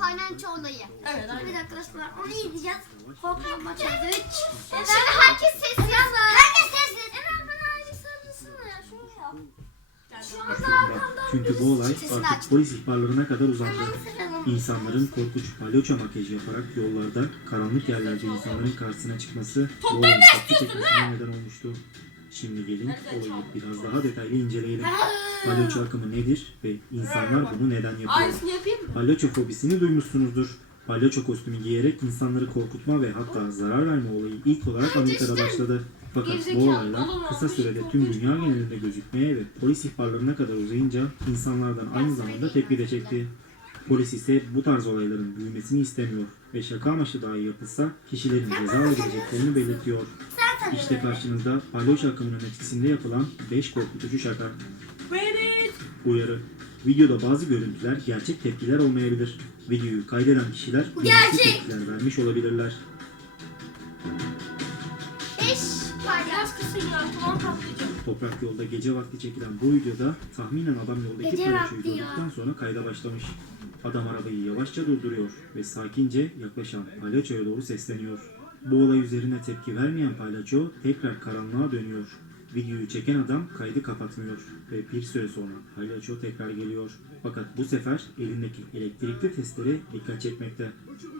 Paylanço olayı. Evet Evet aynen. arkadaşlar onu izleyeceğiz. Hoplanma challenge. Şimdi herkes sessiz. Herkes sessiz. Eren bana acı sarılsana ya. Şunu yap. Şu anda arkamdan Çünkü bu olay Sesini artık açtım. polis ihbarlarına kadar uzandı. Hemen saralım. İnsanların korkunç palyaço makyajı yaparak yollarda, karanlık yerlerde insanların karşısına çıkması bu olayın tatlı çekmesine neden olmuştu. Şimdi gelin olayı biraz daha detaylı inceleyelim. Palyaço akımı nedir ve insanlar bunu neden yapıyor? Palyaço fobisini duymuşsunuzdur. Palyaço kostümü giyerek insanları korkutma ve hatta zarar verme olayı ilk olarak Amerika'da başladı. Fakat bu olaylar kısa sürede tüm dünya genelinde gözükmeye ve polis ihbarlarına kadar uzayınca insanlardan aynı zamanda tepki de çekti. Polis ise bu tarz olayların büyümesini istemiyor ve şaka amaçlı dahi yapılsa kişilerin ceza alabileceklerini belirtiyor. İşte karşınızda palyaço akımının etkisinde yapılan 5 korkutucu şaka. Uyarı. Videoda bazı görüntüler gerçek tepkiler olmayabilir. Videoyu kaydeden kişiler gerçek. tepkiler vermiş olabilirler. Biraz. Tamam. Toprak yolda gece vakti çekilen bu videoda tahminen adam yoldaki Gece palyaçoyu vakti ya. gördükten sonra kayda başlamış. Adam arabayı yavaşça durduruyor ve sakince yaklaşan palyaçoya doğru sesleniyor. Bu olay üzerine tepki vermeyen palyaço tekrar karanlığa dönüyor. Videoyu çeken adam kaydı kapatmıyor ve bir süre sonra palyaço tekrar geliyor. Fakat bu sefer elindeki elektrikli testere dikkat çekmekte.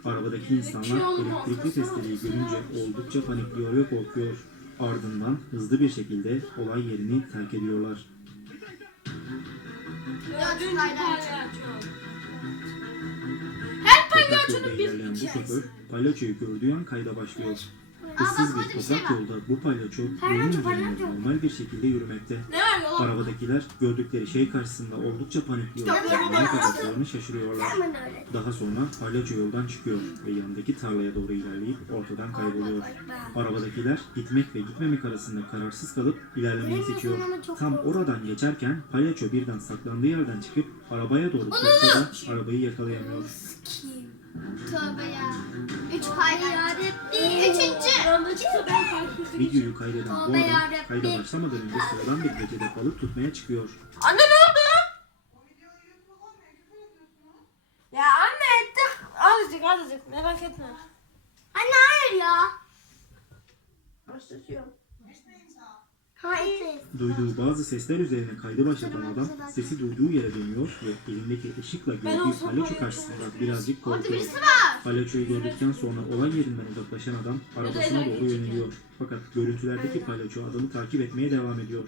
Arabadaki insanlar elektrikli testereyi görünce oldukça panikliyor ve korkuyor. Ardından hızlı bir şekilde olay yerini terk ediyorlar. Palyaço. palyaço. Toprak yolda ilerleyen bu şoför palyaçoyu gördüğü an kayda başlıyor. Issız bir toprak yolda bu palyaço yolun üzerinde normal bir şekilde yürümekte. Arabadakiler gördükleri şey karşısında oldukça panikliyor ve ne yapacaklarını şaşırıyorlar. Daha sonra palyaço yoldan çıkıyor ve yandaki tarlaya doğru ilerleyip ortadan kayboluyor. Arabadakiler gitmek ve gitmemek arasında kararsız kalıp ilerlemeyi seçiyor. Tam oradan geçerken palyaço birden saklandığı yerden çıkıp arabaya doğru koşsa da arabayı yakalayamıyor. Tövbe ya. Üç paylaş. Üçüncü. Ben kalkmıştım. Videoyu kaydeden bu adam yarabbim. kayda başlamadan önce sıradan bir gecede balık tutmaya çıkıyor. Anne ne oldu? Ya anne ettim. Azıcık azıcık merak etme. Anne hayır ya. Başlatıyorum. Hayır. Duyduğu bazı sesler üzerine kaydı başlatan adam sesi duyduğu yere dönüyor ve elindeki ışıkla gördüğü palyaço palyaço karşısında birazcık korkuyor. Palyaçoyu gördükten sonra olay yerinden uzaklaşan adam arabasına doğru yöneliyor. Fakat görüntülerdeki palyaço adamı takip etmeye devam ediyor.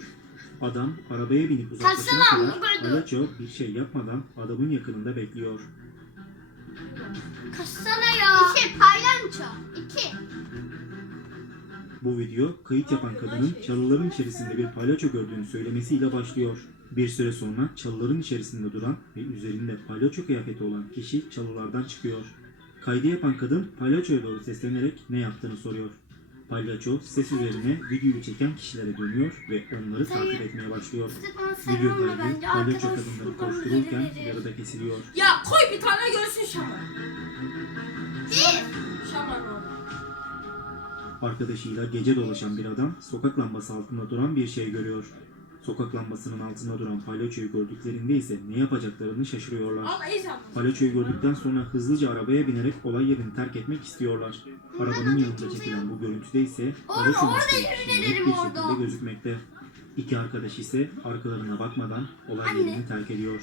Adam arabaya binip uzaklaşana kadar palyaço bir şey yapmadan adamın yakınında bekliyor. Kaçsana ya. İki paylanço. İki. Bu video kayıt yapan kadının çalıların içerisinde bir palyaço gördüğünü söylemesiyle başlıyor. Bir süre sonra çalıların içerisinde duran ve üzerinde palyaço kıyafeti olan kişi çalılardan çıkıyor. Kaydı yapan kadın palyaçoya doğru seslenerek ne yaptığını soruyor. Palyaço ses üzerine videoyu çeken kişilere dönüyor ve onları takip etmeye başlıyor. Video kaydı palyaço kadınları koştururken yarıda kesiliyor. Ya koy bir tane görsün şaman. Bir. Şaman o. Arkadaşıyla gece dolaşan bir adam sokak lambası altında duran bir şey görüyor. Sokak lambasının altında duran palyaçoyu gördüklerinde ise ne yapacaklarını şaşırıyorlar. Palyaçoyu gördükten sonra hızlıca arabaya binerek olay yerini terk etmek istiyorlar. Arabanın yanında çekilen bu görüntüde ise palyaço maskeli kişi net bir şekilde gözükmekte. İki arkadaş ise arkalarına bakmadan olay yerini terk ediyor.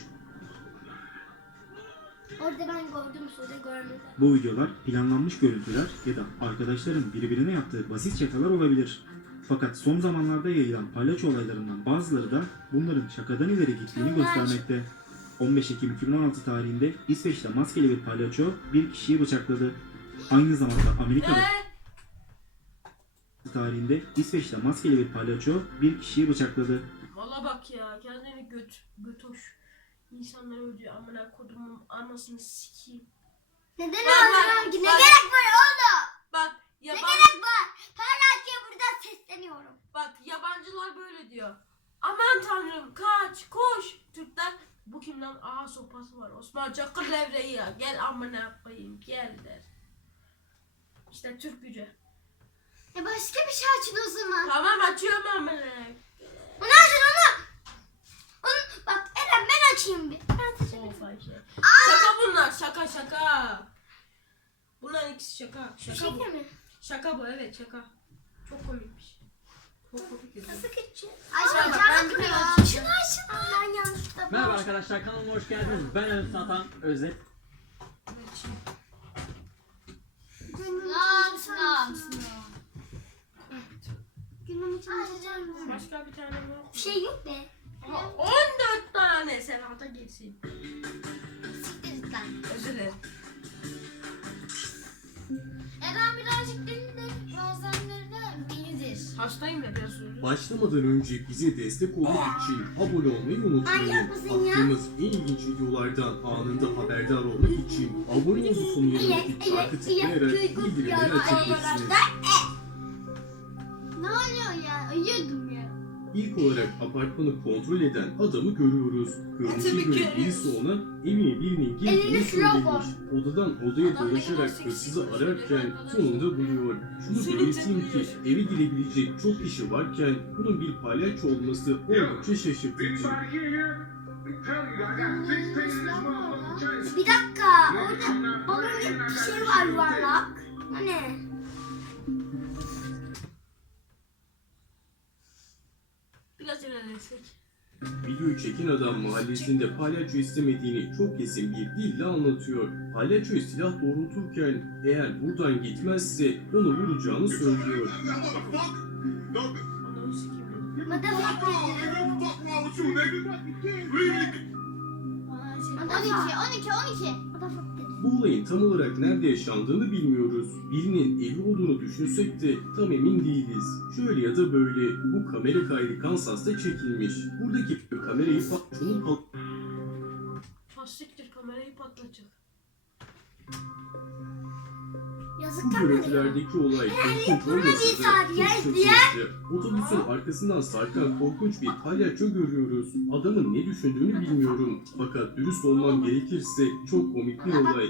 Orada ben gördüm sonra görmedim. Bu videolar planlanmış görüntüler ya da arkadaşların birbirine yaptığı basit şakalar olabilir. Fakat son zamanlarda yayılan palyaço olaylarından bazıları da bunların şakadan ileri gittiğini göstermekte. 15 Ekim 2016 tarihinde İsveç'te maskeli bir palyaço bir kişiyi bıçakladı. Aynı zamanda Amerika'da Eee? tarihinde İsveç'te maskeli bir palyaço bir kişiyi bıçakladı. Valla bak ya kendini göt götoş. İnsanlar öldü amına kodumun anasını sikeyim. Neden ki? Ne bak. gerek var oğlum? Bak Ne yaban gerek var? Parlakya buradan sesleniyorum. bak yabancılar böyle diyor. Aman tanrım kaç koş. Türkler bu kim lan? Aha sopası var. Osman Çakır levreyi ya. Gel amına koyayım gel der. İşte Türk gücü. E başka bir şey açın o zaman. Tamam açıyorum amına. Onu açın onu. Onu bak Eren ben açayım bir. Ben seçeyim. Sofa işte. Şaka bunlar bunlar şaka şaka. Bunların ikisi şaka. Şaka bu. mi? Şaka bu evet şaka. Çok komikmiş. Çok komik. bir video. Ay Bak, şaka ben bir bakıyor. kere- Şunu açın. Ben yanlışlıkla Merhaba arkadaşlar kanalıma hoş geldiniz. Ben Özlem Satan Özet. İçin. Başka bir tane yok? Bir şey yok be. Ama 14 tane Serhat'a geçsin. Siktir git lan. Özür dilerim. Eren birazcık delidir. Bazenleri de minidir. Hastayım ya biraz özür Başlamadan önce bize destek olmak için abone olmayı unutmayın. Manyak mısın ya? Attığımız en ilginç videolardan anında haberdar olmak için abone ol butonu yanındaki çarkı tıklayarak bildirimleri açabilirsiniz. Ne oluyor ya? Uyuyordum ya. İlk olarak apartmanı kontrol eden adamı görüyoruz. Görünüşe Tabii göre birisi ona evine birinin girdiğini söylemiş. Odadan odaya dolaşarak hırsızı ararken sonunda buluyor. Şunu belirteyim ki eve girebilecek çok kişi varken bunun bir palyaço olması oldukça şaşırtıcı. Bir dakika. Orada balon gibi bir şey var yuvarlak. O Biraz ilerlesek. Videoyu çeken adam mahallesinde palyaço istemediğini çok kesin bir dille anlatıyor. Palyaçoya silah doğrulturken eğer buradan gitmezse onu vuracağını söylüyor. Motherfucker. 12, 12, 12. Bu olayın tam olarak nerede yaşandığını bilmiyoruz. Birinin evi olduğunu düşünsek de tam emin değiliz. Şöyle ya da böyle bu kamera kaydı Kansas'ta çekilmiş. Buradaki kamerayı patronun al- Tasdiktir kamerayı patlatacak. Ya. görüntülerdeki olay korkunç olmasa bir da çok şaşırtıcı. Otobüsün arkasından sarkan korkunç bir palyaço görüyoruz. Adamın ne düşündüğünü bilmiyorum. Fakat dürüst olmam gerekirse çok komik bir olay.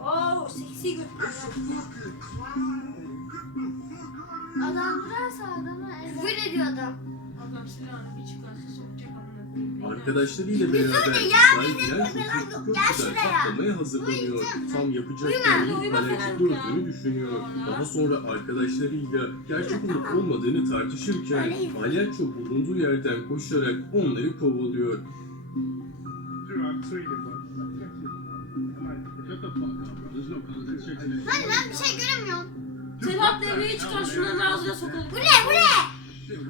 Oo seksi gör. Adam vurarsa adamı. Küfür ediyor adam. Adam silahını bir koyayım. Arkadaşlarıyla beraber de Çocuk çok güzel şuraya. patlamaya hazırlanıyor. Tam yapacak palyaço falan gördüğünü düşünüyor. Daha sonra arkadaşlarıyla gerçek olup olmadığını tartışırken palyaço bulunduğu yerden koşarak onları kovalıyor. Hani ben bir şey göremiyorum. Serhat devreye çıkar şunların ağzına sokalım. Bu ne? Bu ne? 9.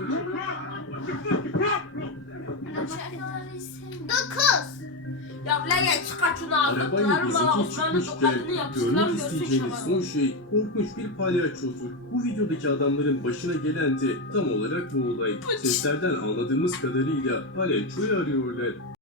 Ya lan ya çıkar şunu. Arabayla Kırarım bana yapıştıran görmek görsün isteyeceğiniz son şey korkunç bir palyaçodur. Bu videodaki adamların başına gelen de tam olarak bu olay. Seslerden anladığımız kadarıyla palyaçoyu arıyorlar.